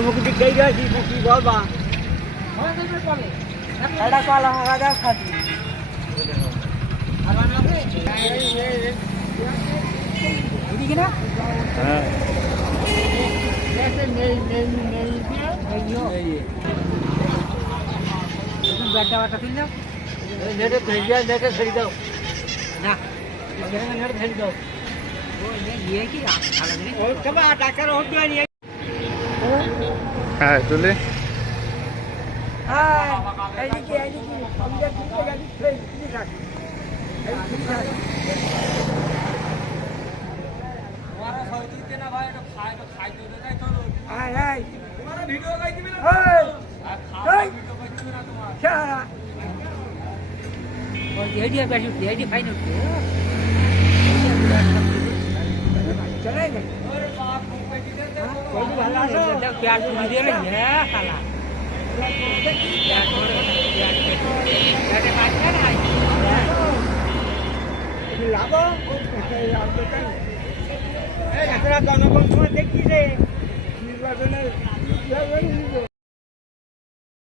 মুখে দিকেই যাচ্ছি কি বলবা এটা কলা হাজার খাচ্ছি না হ্যাঁ ব্যাটা বাটা ফিল দাও নেটে ফেল দাও নেটে ফেল দাও না নেটে ফেল দাও ये की आला नहीं और कब टाकर हो गया नहीं হ্যাঁ তুলে हां एडी हम जब ठीक गाड़ी ट्रेन ठीक है हमारा सौदी ना भाई तो खाई दो दे तो हाय हाय तुम्हारा वीडियो गाई दिबे ना हाय हाय वीडियो गाई दिबे ना तुम्हारा क्या और एडी बैठ एडी खाई ना चले गए और बाप को पैसे दे दो कोई भला से प्यार तो दे रही है साला प्यार बैठे बात कर आई लाबो ए यात्रा गाना कोन देखी रे निर्वाचन